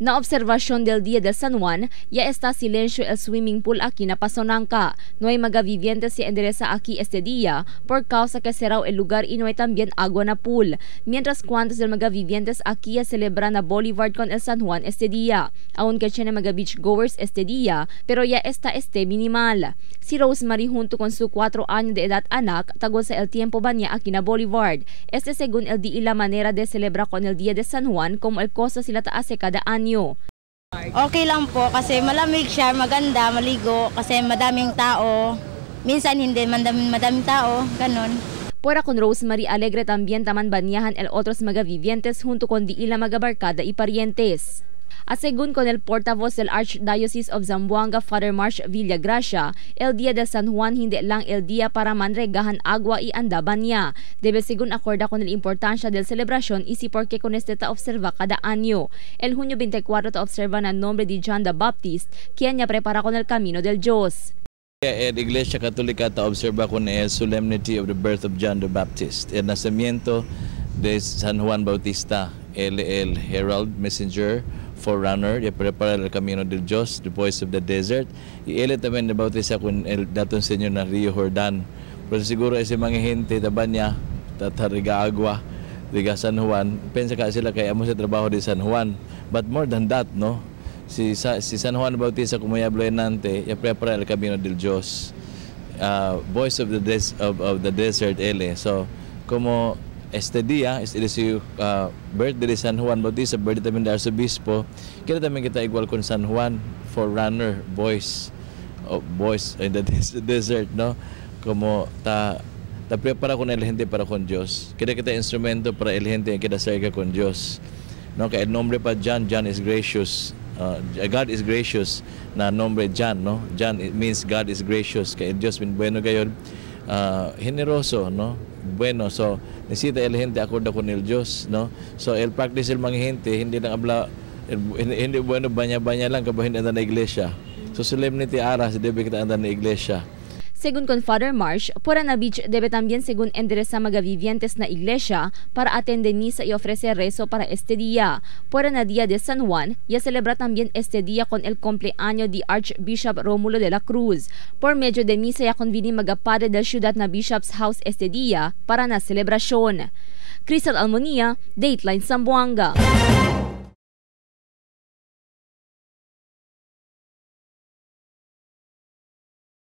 Na observasyon del Día de San Juan, ya está silencio el swimming pool aquí na Pasonanca. No hay magavivientes si endereza aquí este día por causa que cerrado el lugar y no hay también agua na pool. Mientras cuantos del magavivientes aquí ya celebran na Boulevard con el San Juan este día. Aunque tiene mga beachgoers este día, pero ya está minimal. Si Rosemary junto con su 4 años de edad anak tagol sa el tiempo ba niya aquí na Boulevard. Según el di la manera de celebrar con el Día de San Juan como el costa sila taas cada año. Okay lang po kasi malamig siya, maganda, maligo kasi madaming tao. Minsan hindi, madaming tao, ganon. Fuera con Rosemary Alegre también taman banyahan el otros magavivientes junto con di ila magabarkada y parientes. Según con el portavoz del Archdiocese of Zamboanga, Father Marsh Villagracia, el Día de San Juan hindi lang el día para manregahan agua y andaban niya. Debe según acorda con el importancia del celebración y si porque con este ta observa cada año. El junio 24 ta observa na nombre de John the Baptist, quien ya prepara con el camino del Diyos. En Iglesia Católica ta observa con el solemnity of the birth of John the Baptist, el nacimiento de San Juan Bautista, el herald messenger, forerunner, ya prepara el camino del Diyos, the voice of the desert. Y él también nabautiza con el datong Señor na Rio Jordan. Pero siguro ese mga gente taban niya, tatariga agua, riga San Juan, pensa ka sila kaya mo sa trabaho di San Juan. But more than that, no? Si San Juan Bautista, como ya hablé nante, ya prepara el camino del Diyos. Voice of the desert, ele. So, como este día, es su birthday de San Juan Bautista, birthday también de Arzobispo, kita también kita igual con San Juan, forerunner, voice in the desert, no? Como ta prepara con el gente para con Dios. Kita instrumento para el gente que kita cerca con Dios. No, que el nombre pa John is gracious. God is gracious na nombre John, no? John, it means God is gracious. Kaya Dios bin bueno gayon. Generoso, no? Bueno, so necesita el gente acorda con el Dios, no? So el practice el mga gente hindi lang habla, hindi bueno banya-banya lang kapag hindi anda na iglesia. So solemnity aras debe kita anda na iglesia. Según con Father Marsh, Purana Beach debe también según endereza magavivientes na iglesia para atender misa y ofrecer rezo para este día. Purana Día de San Juan, ya celebra también este día con el cumpleaños de Archbishop Romulo de la Cruz. Por medio de misa ya convini magapadre del ciudad na Bishop's House este día para na celebrasyon. Crystal Almonia, Dateline Zamboanga.